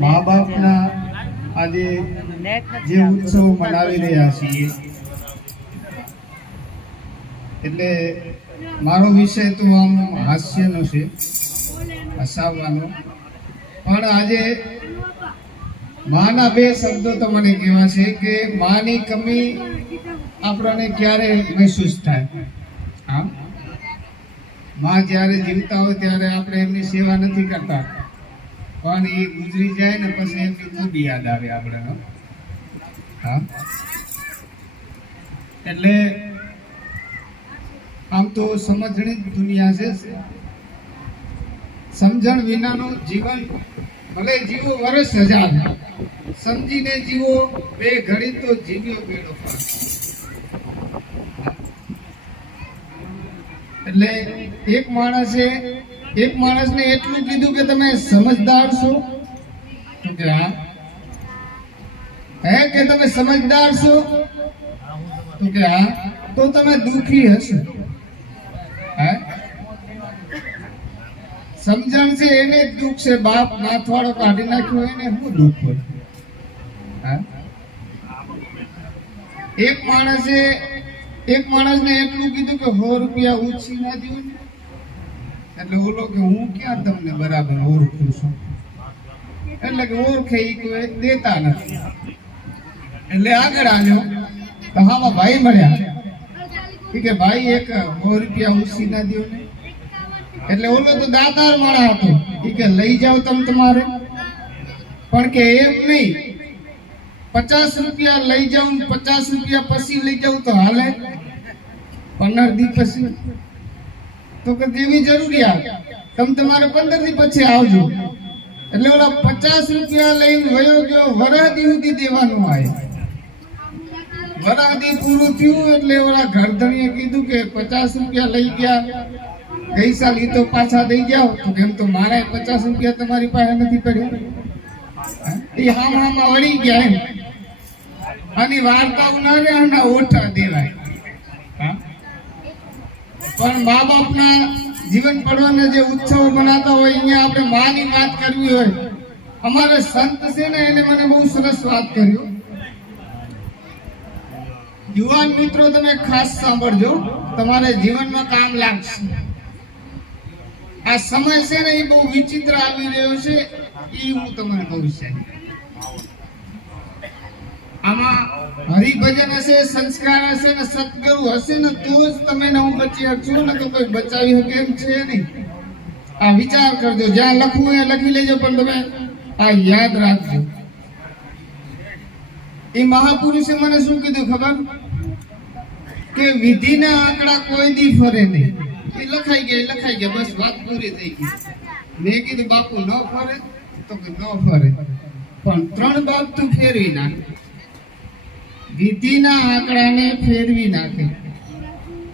મા બાપના આજે જે ઉત્સવ મનાવી રહ્યા છીએ, એટલે મારો વિષય તો આમ હાસ્યનો છે. હસાવવાનો. પણ આજે માના બે શબ્દો તમને કહેવા છે કે માની કમી આપણને ક્યારે મહેસૂસ થાય. આમ, માં જ્યારે જીવતા હોય ત્યારે આપણે એમની સેવા નથી કરતા. પણ એ ગુજરી જાય ને પછી એમની ખૂબ યાદ આવે આપણે હા એટલે આમ તો સમજણી જ દુનિયા છે. સમજણ વિનાનું જીવન ભલે જીવો વર્ષ હજાર સમજીને જીવો બે ઘડી તો જીવ્યો બેડો એટલે એક માણસે, એક માણસને એટલું કીધું કે તમે સમજદાર છો? હે? કે તમે સમજદાર છો? તો કે હા? તો તમે દુખી હશો હે સમજણ છે એને જ દુઃખ છે. બાપ નાથવાળો કાઢી નાખ્યો એને શું દુઃખ હોય? એક માણસે, એક માણસને એટલું કીધું કે સો રૂપિયા ઉછી ના દીધું એટલે ઓલો કે હું ક્યાં તમને બરાબર ઓળખું છું? એટલે કે ઓળખે ઈ કોઈ દેતા નથી. એટલે આગળ આવ્યો, તો હામાં ભાઈ મળ્યા. કે ભાઈ, એક સો રૂપિયા ઉછી ના દો ને. એટલે ઓલો તો દાતાર માળા હતો. ઈ કે લઈ જાઓ તમે તમારે. પણ કે એમ નહીં. પચાસ રૂપિયા લઈ જાઉં ને પચાસ રૂપિયા પછી લઈ જાઉં તો હાલે. પંદર દી પછી. તો કે જેવી જરૂરિયાત. તમે તમારે પંદર દી પછી આવજો. એટલે ઓલા પચાસ રૂપિયા લઈને વયો ગયો વરાદી સુધી દેવાનું આવે વરાદી પૂરું થયું એટલે ઓલા ઘરધણીએ કીધું કે પચાસ રૂપિયા લઈ ગયા. ગઈ સાલ પાછા દઈ જાઓ. કેમ તો મારા પચાસ રૂપિયા તમારી પાસે નથી પડ્યા. એ હામ હામાં વળી ગયા એમ. આની વાર્તાઓ ના રે, આના ઓઠા દેવાય. પણ મા બાપના જીવન પડવાને જે ઉત્સવ મનાતા હોય, અહીંયા આપણે માની વાત કરવી હોય. અમારે સંત છે ને, એને મને બહુ સરસ વાત કર્યો યુવાન મિત્રો, તમે ખાસ સાંભળજો. તમારે જીવનમાં કામ લાગશે. આ સમય છે ને એ બહુ વિચિત્ર આવી રહ્યો છે એ હું તમને કહું છે. આમાં હરિભજન હશે, સંસ્કાર હશે ને સદગુરુ હશે ને તો જ તમે ને હું બચી શકશો ને તો કોઈ બચાવી શકે એમ છે નહીં. આ વિચાર કરજો, જ્યાં લખવું એ લખી લેજો, પણ તમે આ યાદ રાખજો. એ મહાપુરુષે મને શું કીધું ખબર? કે વિધિના આંકડા કોઈ દી ફરે નહીં. એ લખાઈ ગયા લખાઈ ગયા, બસ વાત પૂરી થઈ ગઈ. મેં કીધું, બાપુ, ન ફરે તો કે ન ફરે. પણ ત્રણ બાપ તું ફેરવી નાખ. વિધિના આંકડાને ફેરવી નાખે.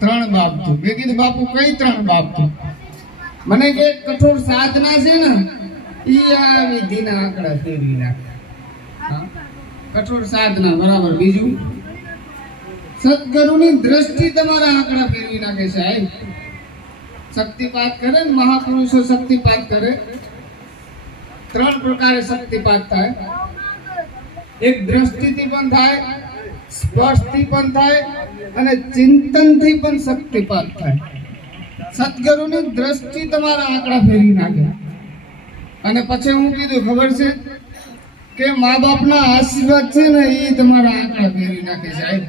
ત્રણ બાબતો મેં કીધું, બાપુ, કઈ ત્રણ બાબતો મને કે, કઠોર સાધના છે ને, ઈ આ વિધિના આંકડા ફેરવી નાખે? કઠોર સાધના, બરાબર. બીજું? સદગુરુની દ્રષ્ટિ તમારા આંકડા ફેરવી નાખે સાહેબ. શક્તિપાત કરે ને મહાપુરુષો શક્તિપાત કરે. ત્રણ પ્રકારે શક્તિપાત થાય. એક દ્રષ્ટિથી પણ થાય, સ્પર્શથી પણ થાય અને ચિંતનથી પણ શક્તિપાત થાય. સદગુરુની દ્રષ્ટિ તમારા આંકડા ફેરી નાખે. અને પછી હું કીધું, ખબર છે કે મા બાપના આશીર્વાદ છે ને એ તમારા આંકડા ફેરી નાખે સાહેબ.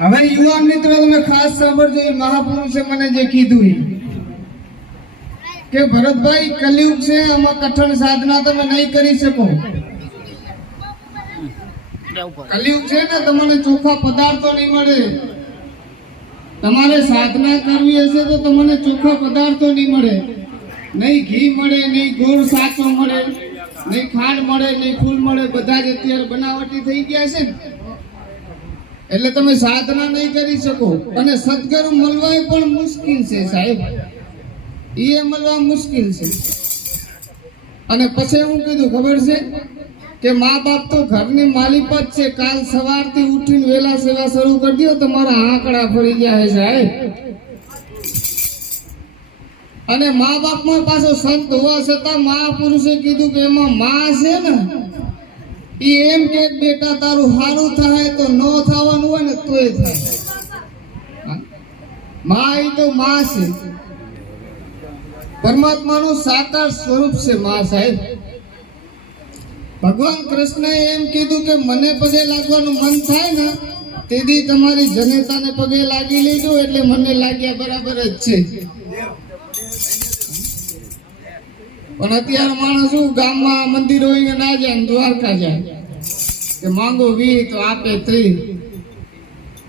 હવે યુવાન મિત્રો, તમે ખાસ સાંભળજો, એ મહાપુરુષે મને જે કીધું એ. કે ભરતભાઈ, કલયુગ છે, આમાં કઠણ સાધના તમે નહીં કરી શકો. કલયુગ છે ને, તમને ચોખ્ખા પદાર્થો નહીં મળે. તમારે સાધના કરવી હશે તો તમને ચોખ્ખા પદાર્થો નહીં મળે. નહીં ઘી મળે, નહીં ગોળ સાચો મળે, નહીં ખાંડ મળે, નહીં ફૂલ મળે, બધા જ અત્યારે બનાવટી થઈ ગયા છે ને. એટલે તમે સાધના નહીં કરી શકો. અને સદગુરુ મળવાય પણ મુશ્કેલ છે, સાહેબ. એ મળવા મુશ્કેલ છે. અને પછી હું કીધું, ખબર છે? કે મા બાપ તો ઘરની માલિક જ છે. કાલ સવારથી ઉઠીને વેલા સેવા શરૂ કરી દો તો મારા આંકડા ફરી ગયા છે, સાહેબ. અને મા બાપમાં પાછો સંત હોવા છતાં મહાપુરુષે કીધું કે એમાં મા છે ને ઈ એમ કે બેટા, તારું સારું થાય તો ન થવાનું હોય ને તોય થાય? મા એ તો મા છે. પરમાત્માનું સાકાર સ્વરૂપ છે મા સાહેબ. ભગવાન કૃષ્ણએ એમ કીધું કે મને પગે લાગવાનું મન થાય ને, તેથી તમારી જનતાને પગે લાગી લેજો એટલે મને લાગ્યા બરાબર જ છે. પણ અત્યારે માણસ શું, ગામમાં મંદિર હોય ના જાય ને દ્વારકા જાય. કે માંગો વી તો આપે ત્રી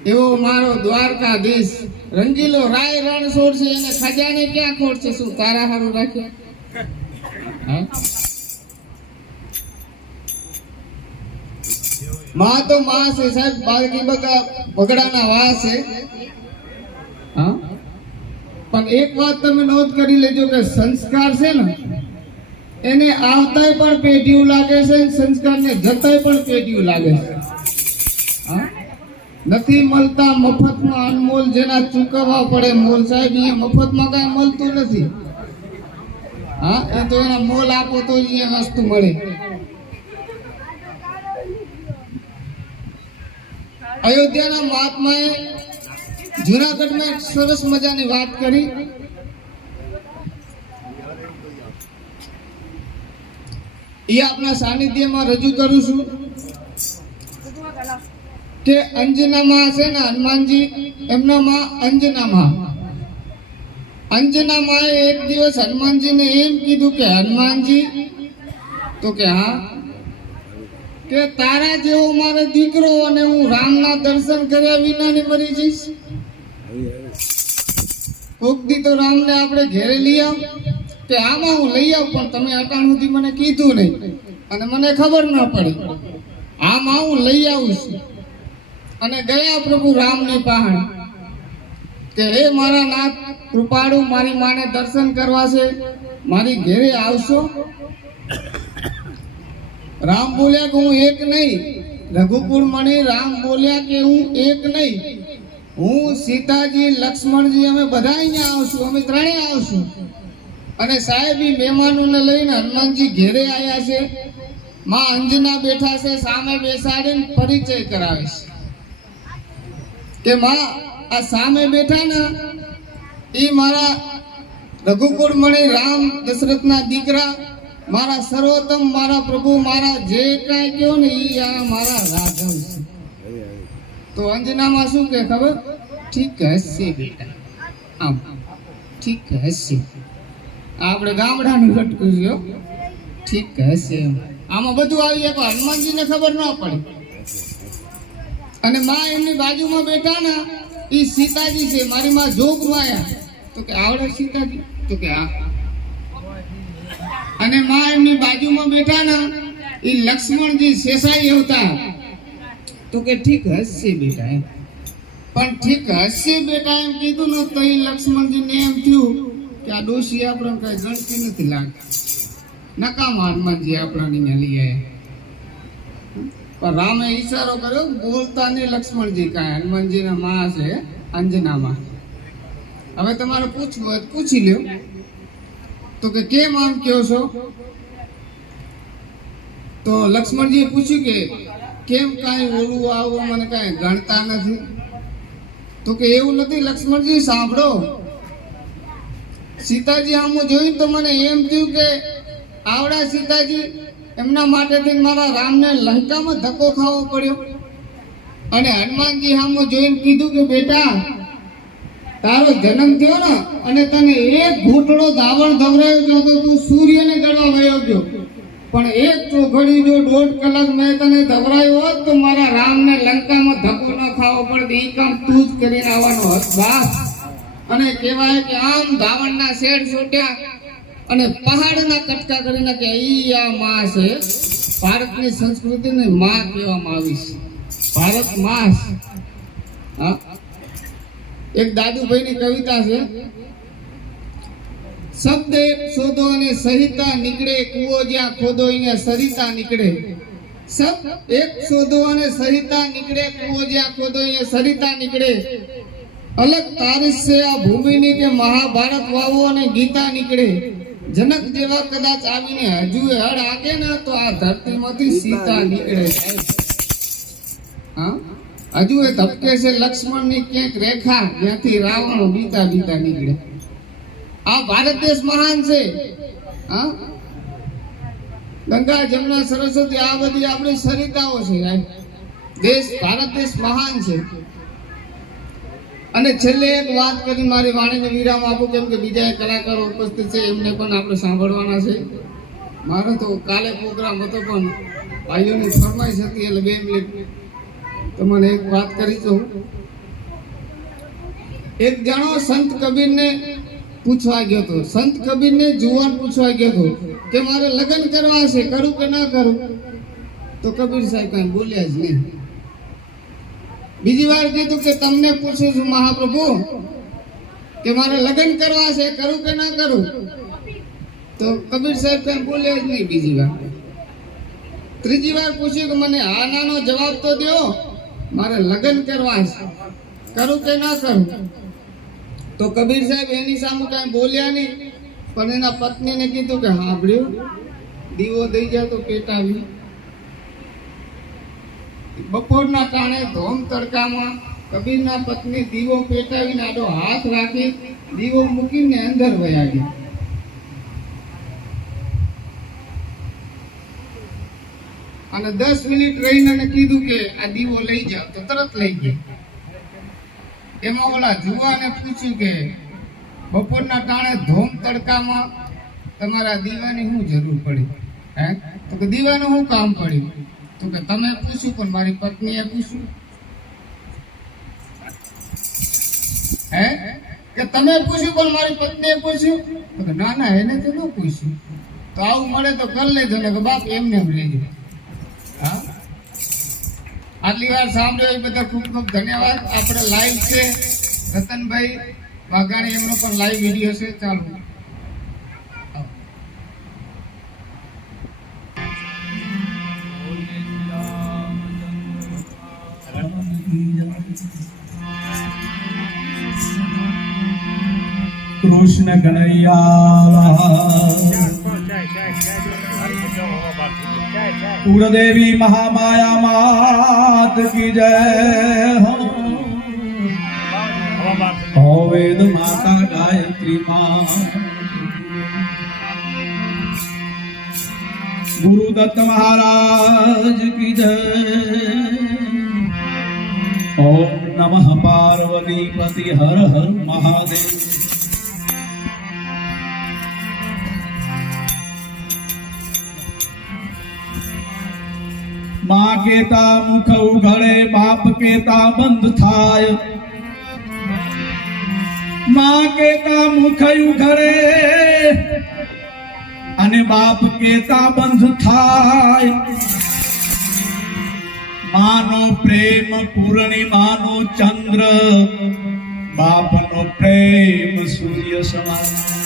એવો મારો દ્વારકાધીશ. રંગીલો રાય રણ છોડશે એને ખજાને ક્યાં ખોડશે શું તારા હારું રાખ્યા? માં તો માં છે સાહેબ, બાળકી બગા, બગડાના વા છે. હા? પણ એક વાત તમે નોંધ કરી લેજો કે સંસ્કાર છે ને એને આવતાય પણ પેઢીયું લાગે છે સંસ્કારને જતાય પણ પેઢીયું લાગે છે? નથી મળતા મફતમાં અનમોલ જેના ચૂકવવા પડે મોલ સાહેબ એ મફતમાં કાંઈ મળતું નથી. હા? એ તો એના મોલ આપો તો અહીંયા વસ્તુ મળે. અયોધ્યાના મહાત્માએ જુનાગઢમાં એક સરસ મજાની વાત કરી. એ આપના સાનિધ્યમાં રજૂ કરું છું કે અંજનામાં છે ને હનુમાનજી, એમનામાં અંજનામાં. અંજનામાં એક દિવસ હનુમાનજીને એમ કીધું કે, હનુમાનજી, તો કે હા, કે તારા જેવો મારો દીકરો અને હું રામના દર્શન કર્યા વિના ને મરી જઈશ. કોક દી તો રામને આપણે ઘેરે લઈ આવ. કે આમાં હું લઈ આવ, પણ તમે અટાણ સુધી મને કીધું નહીં. અને મને ખબર ન પડી. આમાં હું લઈ આવું છું. અને ગયા પ્રભુ રામની પહાણ કે, હે મારા નાથ, કૃપાળુ, મારી માને દર્શન કરવા છે. મારી ઘેરે આવશો? રામ બોલ્યા કે, હું એક નહીં. રઘુકુળ મણી રામ બોલ્યા કે, હું એક નહીં. હું સીતાજી, લક્ષ્મણજી, અમે બધા અહીંયા આવશું. અમે ત્રણેય આવશું. અને સાહેબ મહેમાનોને લઈને હનુમાનજી ઘેરે આવ્યા છે. માં અંજના બેઠા છે, સામે બેસાડીને પરિચય કરાવીશ કે માં, આ સામે બેઠા ને એ મારા રઘુકુળ મણી રામ દશરથના દીકરા, મારા સર્વોત્તમ, મારા પ્રભુ, મારા જે કાંઈ કહો ને એ આ મારા રાઘવ છે. તો અંજનામાં શું કે ખબર? ઠીક હશે બેટા. આમ. ઠીક હશે. આપણે ગામડાનું લટકું છે ઠીક હશે આમાં બધું આવી જાય પણ હનુમાનજીને ખબર ન પડે. અને માં એમની બાજુમાં બેઠા ને, એ સીતાજી છે, મારી માં જોગમાં આયા તો કે આવડે સીતાજી? તો કે હા. અને માં એમની બાજુમાં બેઠા ને, એ લક્ષ્મણજી શેષાઈ હતા તો કે ઠીક હશે બેટા એમ. પણ ઠીક હશે બેટા એમ કીધું ને તો એ લક્ષ્મણજીને એમ થયું આ ડોશી આપણને કઈ ગણતી નથી લાગતી. નકામા હનુમાનજી આપણાની અહીંયા લઈ પણ રામે ઈશારો કર્યો, બોલતા નહીં લક્ષ્મણજી કાંઈ. હનુમાનજીના માં છે, અંજનામાં. હવે તમારે પૂછવું હોય પૂછી લ્યો. તો કે કેમ આમ કહો છો? તો લક્ષ્મણજીએ પૂછ્યું કે કેમ કાંઈ ઓલું આવું મને કાંઈ ગણતા નથી? તો કે એવું નથી, લક્ષ્મણજી, સાંભળો. સીતાજી આમું જોયું તો મને એમ થયું કે આવડા સીતાજી, એમના માટેથી મારા રામને લંકામાં ધક્કો ખાવો પડ્યો. અને હનુમાનજી આમ જોઈને કીધું કે બેટા, તારો જન્મ થયો ને, અને તને એક ઘૂંટડો ધાવણ ધવરાયો ગયો તો તું સૂર્યને ગળવા વયો ગયો. પણ એક ચોઘડી જો દોઢ કલાક મેં તને ધવરાયો હોત, તો મારા રામને લંકામાં ધક્કો ન ખાવો પડે એ કામ તું જ કરીને આવવાનો હતો, બાસ. અને કહેવાય કે આમ ધાવણના શેડ છોટ્યા અને પહાડના કટકા કરીને કે આ માં છે. ભારતની સંસ્કૃતિને માં કહેવામાં આવી છે. ભારતમાં એક દાદુભાઈની કવિતા છે. શબ્દ એક શોધો અને સહિતા નીકળે, કુવો જ્યાં ખોદો અહીંયા સરિતા નીકળે. શબ્દ એક શોધો અને સહિતા નીકળે, કુવો જ્યાં ખોદો અહીંયા સરિતા નીકળે. અલગ તારીખ છે આ ભૂમિની કે મહાભારત વાવો અને ગીતા નીકળે. જનક જેવા કદાચ આવીને હજુ હળ આગે ને તો આ ધરતીમાંથી સીતા નીકળે. હજુ એ ધબકે છે લક્ષ્મણની ક્યાંક રેખા જ્યાંથી રાવણ બીતા બીતા નીકળે. આ ભારત દેશ મહાન છે. હા? ગંગા, જમના, સરસ્વતી, આ બધી આપણી સરિતાઓ છે. દેશ, ભારત દેશ મહાન છે. અને છેલ્લે એક વાત કરી, મારી વાણીને વિરામ આપું, કેમ કે બીજા કલાકારો ઉપસ્થિત છે, એમને પણ આપણે સાંભળવાના છે. મારો તો કાલે પ્રોગ્રામ હતો પણ ભાઈઓની ફરમાઈશ હતી એટલે બે મિનિટ તમને એક વાત કરી જો એક જણો સંત કબીરને પૂછવા ગયો હતો. સંત કબીરને જુવાન પૂછવા ગયો હતો કે મારે લગ્ન કરવા છે, કરું કે ના કરું? તો કબીર સાહેબ કઈ બોલ્યા જ નહીં. બીજી વાર કીધું કે તમને પૂછું છું, મહાપ્રભુ, કે મારે લગ્ન કરવા છે, કરું કે ના કરું? તો કબીર સાહેબ કઈ બોલ્યા જ નહીં બીજી વાર. ત્રીજી વાર પૂછ્યું કે મને હા નાનો જવાબ તો દો મારે લગ્ન કરવા છે, કરું કે ના કરું? તો કબીર સાહેબ એની સામે કઈ બોલ્યા નહીં, પણ એના પત્નીને કીધું કે સાંભળ્યું દીવો દઈ જાય તો પેટાવી બપોરના ટાણે ધોમ તડકામાં કબીરના પત્ની દીવો પેટાવીને આડો હાથ રાખી દીવો મૂકીને અંદર વયા ગયા. અને દસ મિનિટ રહીને કીધું કે આ દીવો લઈ જાઓ તો તરત લઈ ગયા. એમાં ઓલા જુવાને પૂછ્યું કે બપોરના ટાણે ધોમ તડકામાં તમારા દીવાની શું જરૂર પડી? હે? તો દીવાનું શું કામ પડ્યું? તો કે તમે પૂછ્યું, પણ મારી પત્નીએ પૂછ્યું. હે? કે તમે પૂછ્યું, પણ મારી પત્નીએ પૂછ્યું? કે ના ના, એને તો ન પૂછ્યું. તો આવું મળે તો કર લેજો ને કે બાપ એમને એમ લેજો હા? આટલી વાર સાંભળ્યો એ બધા ખૂબ ખૂબ ધન્યવાદ. આપણે લાઈવ છે. રતનભાઈ વાઘાણી એમનો પણ લાઈવ વીડિયો છે. ચાલો. કુળદેવી મહામાયા માત કી જય હો વેદ માતા ગાયત્રી માં ગુરુદત્ત મહારાજ કી જય ઓમ નમઃ પાર્વતી પતિ હર હર મહાદેવ માં કેતા મુખ ઉઘડે બાપ કેતા બંધ થાય. માં કેતા મુખ ઉઘડે અને બાપ કેતા બંધ થાય. માનો પ્રેમ પૂર્ણિમાનો ચંદ્ર, બાપનો પ્રેમ સૂર્ય સમાન.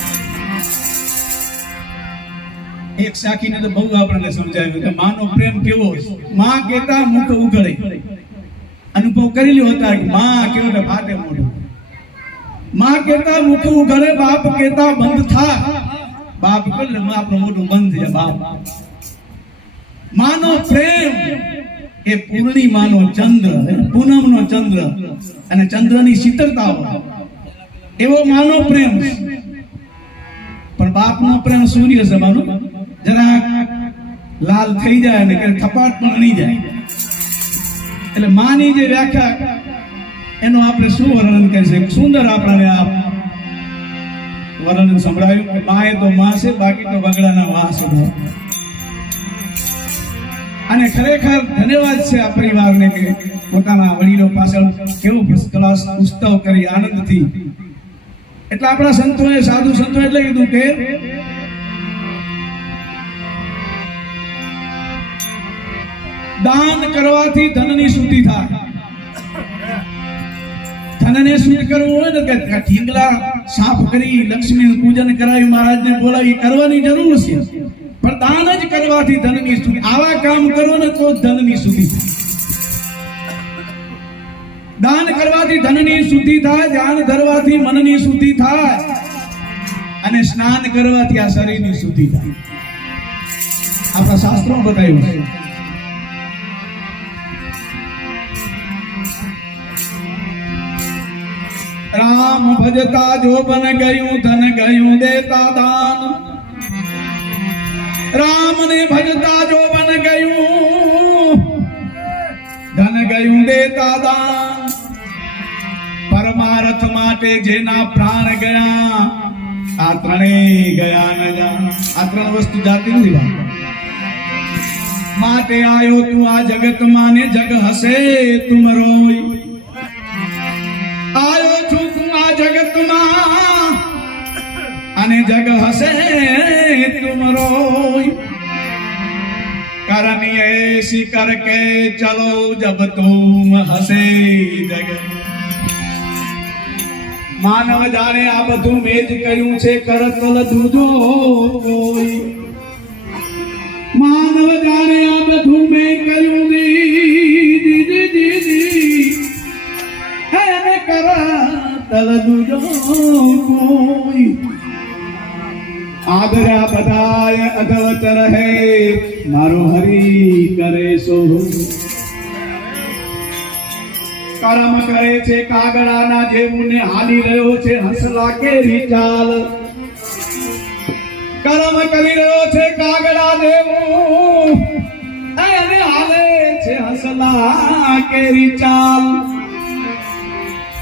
એક સાખીને તો બહુ આપણને સમજાવ્યું કે માનો પ્રેમ કેવો છે? માં કેતા મુખ ઉઘડે. અનુભવ કરી લ્યો હતા માં કેવો ને ફાટે મોઢું. માં કેતા મુખ ઉઘડે, બાપ કેતા બંધ થા. બાપ કરે આપણું મોઢું બંધ છે, બાપ. માનો પ્રેમ એ પૂર્ણિમાનો ચંદ્ર પૂનમનો ચંદ્ર અને ચંદ્રની શીતળતા એવો માનો પ્રેમ છે. પણ બાપનો પ્રેમ સૂર્ય સમાનો જરા લાલ થઈ જાય અને ક્યારેક થપાટ પણ નહીં જાય. એટલે માની જે વ્યાખ્યા, એનું આપણે શું વર્ણન કરી છે સુંદર આપણને આ વર્ણન સંભળાયું કે માં તો માં છે, બાકી તો બગડાના વાસ છે. અને ખરેખર ધન્યવાદ છે આ પરિવારને કે પોતાના વડીલો પાછળ કેવો ફર્સ્ટ ક્લાસ ઉત્સવ કરી આનંદથી. એટલે આપણા સંતોએ, સાધુ સંતો એટલે કીધું કે દાન કરવાથી ધનની શુદ્ધિ થાય. ધનને શુદ્ધ કરવું હોય ને કે ઢીંગલા સાફ કરી લક્ષ્મી પૂજન કરાવી મહારાજને બોલાવી, કરવાની જરૂર છે. પણ દાન જ કરવાથી ધનની શુદ્ધિ આવા કામ કરો ને તો ધનની શુદ્ધિ થાય. દાન કરવાથી ધનની શુદ્ધિ થાય, ધ્યાન ધરવાથી મનની શુદ્ધિ થાય. અને સ્નાન કરવાથી આ શરીરની શુદ્ધિ થાય. આપણા શાસ્ત્રો બતાવ્યું છે. રામ ભજતા જોબન ગયું, ધન ગયું દેતા દાન. રામ ને ભજતા જોબન ગયું, ધન ગયું દેતા દાન. પરમારથ માટે જેના પ્રાણ ગયા, આ ત્રણેય ગયા ન જા. આ ત્રણ વસ્તુ જાતી નથી માટે આયો તું આ જગતમાં ને જગ હશે તુમ રોય આયો અને જગ હસે તુમ રોય करनी ऐसी करके चलो जब तुम हसे जग માનવ જાણે આ બધું મેં જ કર્યું છે કરતલ દૂધો કોઈ માનવ જાણે આ બધું મેં કર્યું દી અધવત રહે મારો હરી કરે સો કરમ કરે છે કાગડાના જેવું ને હાલી રહ્યો છે હસલા કેરી ચાલ. કરમ કરી રહ્યો છે કાગડા દેવું. હાલે છે હસલા કેરી ચાલ.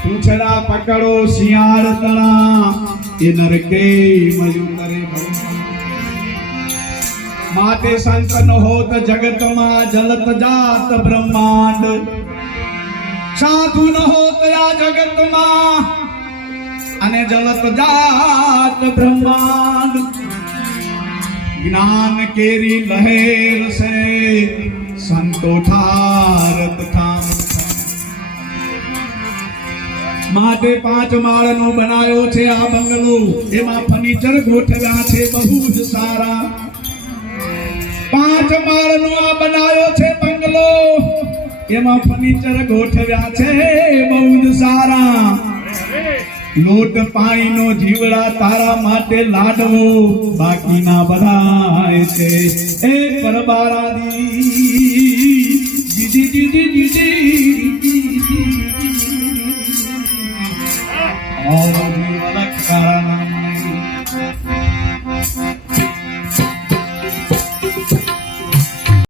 પૂછડા પકડો શિયાળ તણા એ નરકે મયું કરે ભવ. માટે સંત હોત જગતમાં જલત જાત બ્રહ્માંડ. સાધુ ન હોત આ જગતમાં અને જલત જાત બ્રહ્માંડ. જ્ઞાન કેરી લહેર સે, સંતો ઠારત થામ માટે પાંચ માળનો બનાવ્યો છે આ બંગલો, એમાં ફર્નિચર ગોઠવ્યા છે બહુ જ સારા. પાંચ માળનો આ બનાવ્યો છે બંગલો. એમાં ફર્નિચર ગોઠવ્યા છે, બહુ સારા. લોટ પાણીનો જીવડા તારા માટે લાડવો. બાકીના બધાય છે. એ પરબારાદી જીજી જીજી જીજી ઓમ જીવલક્ષરણમ